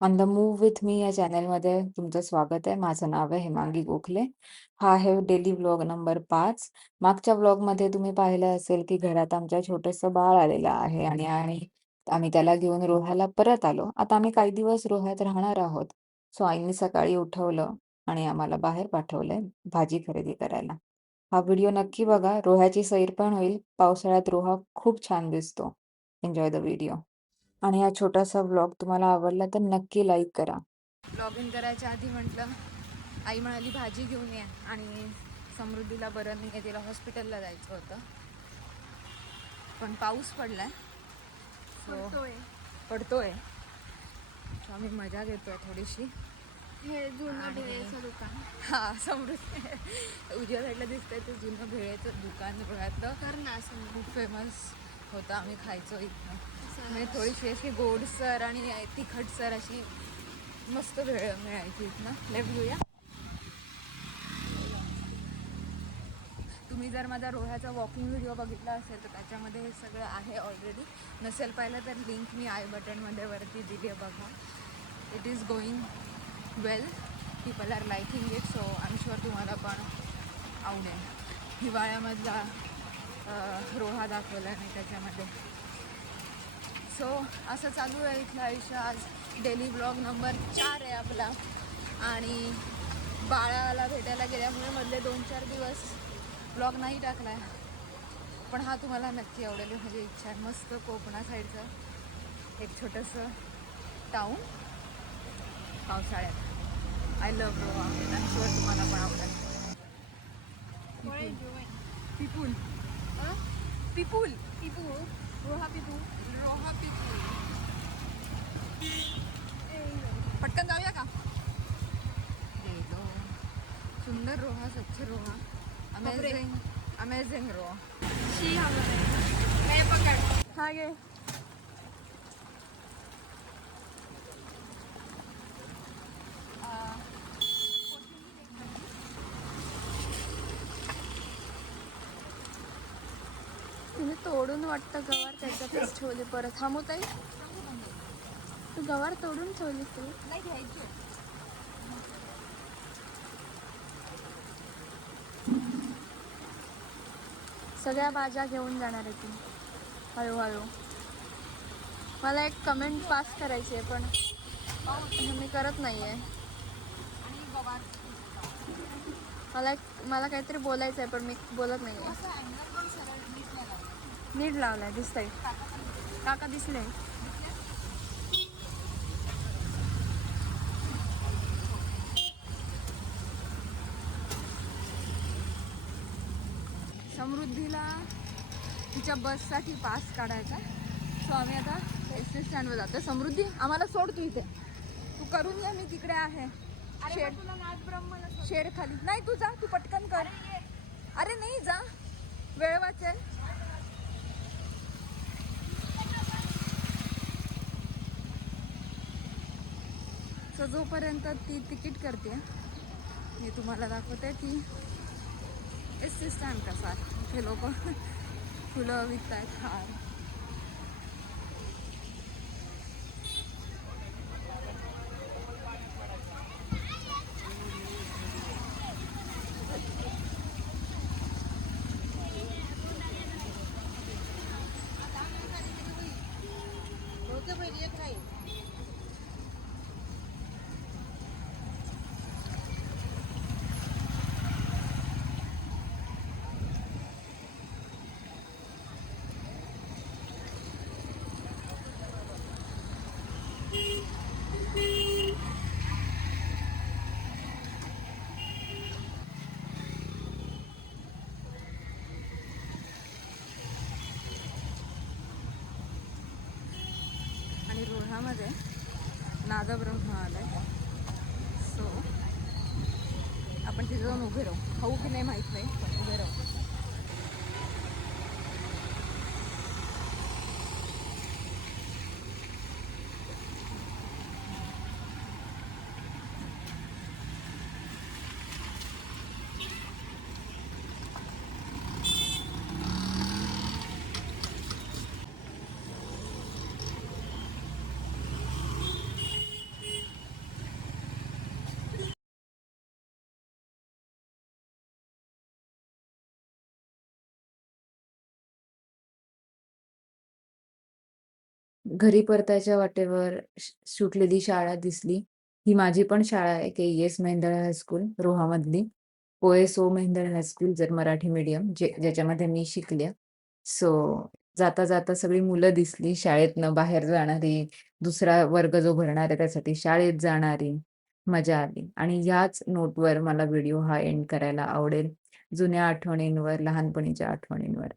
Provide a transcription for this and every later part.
On the move with me या चॅनलमध्ये तुमचं स्वागत आहे. माझं नाव आहे हेमांगी गोखले. हा आहे डेली व्लॉग नंबर 5. मागच्या व्लॉगमध्ये तुम्ही पाहिलं असेल, की घरात आमच्या छोटंसं बाळ आलेलं आहे आणि आणि आम्ही त्याला घेऊन रोह्याला परत आलो. आता आम्ही काही दिवस रोह्यात राहणार आहोत. सो आईने सकाळी उठवलं आणि आम्हाला बाहेर पाठवलंय भाजी खरेदी करायला. हा व्हिडिओ नक्की बघा. रोह्याची सैर पण होईल. पावसाळ्यात रोहा खूप छान दिसतो. Enjoy the video. आणि हा छोटासा व्लॉग तुम्हाला आवडला तर नक्की लाईक करा. लॉग इन करायच्या आधी म्हटलं, आई म्हणाली भाजी घेऊन ये आणि समृद्धीला बरं नाही आहे, तिला हॉस्पिटलला जायचं होतं. पण पाऊस पडलाय, पडतोय. सो आम्ही मजा घेतोय थोडीशी. हे जुनं भेळेचं दुकान. हा, समृद्धी उजव्या साईडला दिसतंय ते जुनं भेळेचं दुकान रोह्यातलं. कर ना असं खूप फेमस होतं, आम्ही खायचो इथं. म्हणजे थोडीशी अशी गोडसर आणि तिखटसर अशी मस्त भेळ मिळायची इथनं. लेफ्ट घेऊया. तुम्ही जर माझा रोह्याचा वॉकिंग व्हिडिओ बघितला असेल तर त्याच्यामध्ये हे सगळं आहे ऑलरेडी. नसेल पाहिलं तर लिंक मी आय बटनमध्ये वरती दिली आहे, बघा. It is going well. People are liking it, so I am sure तुम्हाला पण आवडेल. हिवाळ्यामधला रोहा दाखवला मी त्याच्यामध्ये. सो असं चालू आहे इथलं आयुष्य. आज डेली ब्लॉग नंबर 4 आहे आपला. आणि बाळाला भेटायला गेल्यामुळे मधले 2-4 दिवस ब्लॉग नाही टाकला आहे. पण हा तुम्हाला नक्की आवडेल, म्हणजे इच्छा आहे. मस्त कोकणा साईडचं एक छोटंसं टाऊन पावसाळ्यात. I love Roha. I am sure तुम्हाला पण आवडेल. पिपूल पिपूल रोहा पिपूल रोहा पिपूल. पटकन जाऊया का? गेलो. सुंदर रोहा, स्वच्छ रोहा, अमेझिंग अमेझिंग रोहा. शी हवं पकड. हा गे. तिने तोडून वाटतं गवार त्याच्यातच ठेवली. परत थांबवत आहे. तू गवार तोडून ठेवली तू. नाही घ्यायची. सगळ्या भाज्या घेऊन जाणार आहे ती हळूहळू. मला एक कमेंट पास करायची आहे पण मी करत नाही आहे. आणि गवार मला काहीतरी बोलायचं आहे पण मी बोलत नाही आहे. असं अँगल पण सरळ नीट नाही लागला. नीट लावलाय, दिसतंय. काका दिसले. समृद्धीला तिच्या बससाठी पास काढायचा. सो आम्ही आता एस टी स्टँडवर जातो. समृद्धी, आम्हाला सोड तू इथे. तू करून घे, मी तिकडे आहे. शेर खाली नाही, तू जा, तू पटकन कर. अरे नाही, जा, वेळ वाचेल. सो जोपर्यंत ती तिकीट करते, मी तुम्हाला दाखवते की एस टी स्टँड कसा आहे. हे लोक फुलं विकत आहेत, हार. आणि रोह्यामध्ये नादब्रह्म आलाय. सो आपण तिथे जाऊन उभे राहू. खाऊ की नाही माहीत नाही, पण उभे राहू. घरी परतायच्या वाटेवर सुटलेली शाळा दिसली. ही माझी पण शाळा आहे, के-ई-एस मेहेंदळे हायस्कूल रोहामधली. ओ-एस-ओ मेहेंदळे हायस्कूल जर मराठी मीडियम ज्याच्यामध्ये मी शिकले. सो जाता-जाता सगळी मुलं दिसली शाळेतनं बाहेर जाणारी, दुसरा वर्ग जो भरणार आहे त्यासाठी शाळेत जाणारी. मजा आली आणि ह्याच नोटवर मला व्हिडिओ हा एंड करायला आवडेल. जुन्या आठवणींवर, लहानपणीच्या आठवणींवर.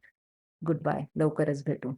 Good bye. लवकरच भेटू.